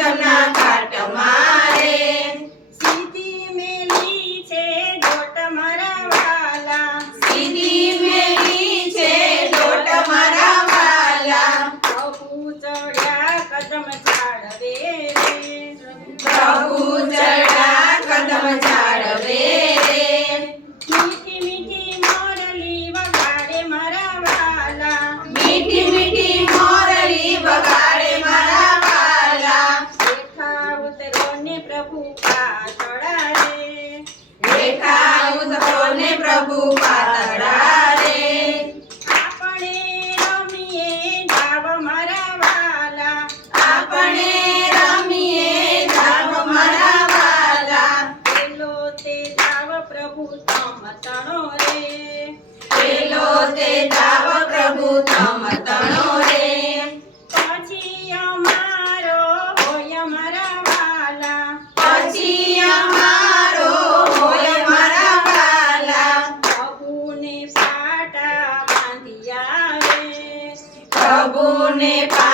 జొన్న కాటమా? પ્રભુને પા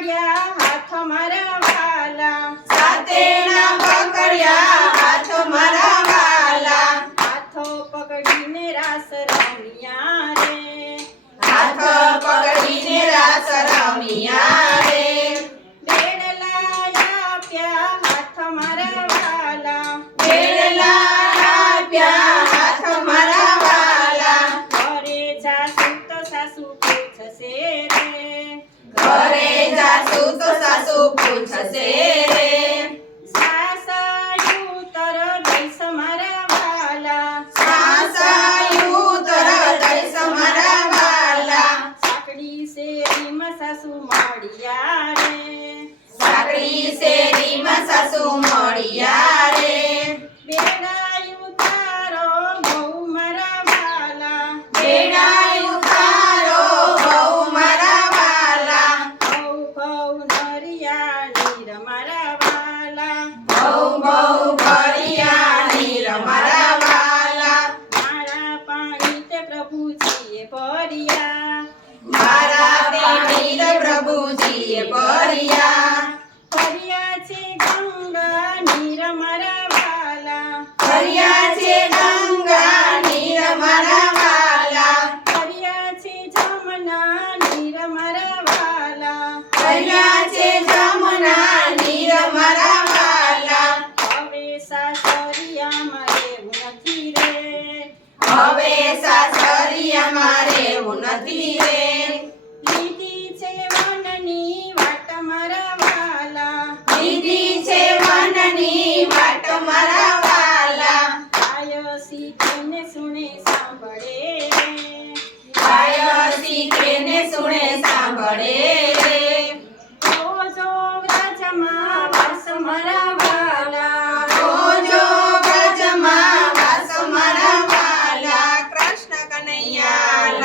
પકડ્યા હાથ મારા પકડ્યા હાથ મારા વાલા. પકડીને રાસ પકડીને રાસ નથી રે. હવે સાસરિયામાં રહેવું નથી રે. લીધી છે વાટ મારા વાલા. લીધી છે વનની વાટ મારા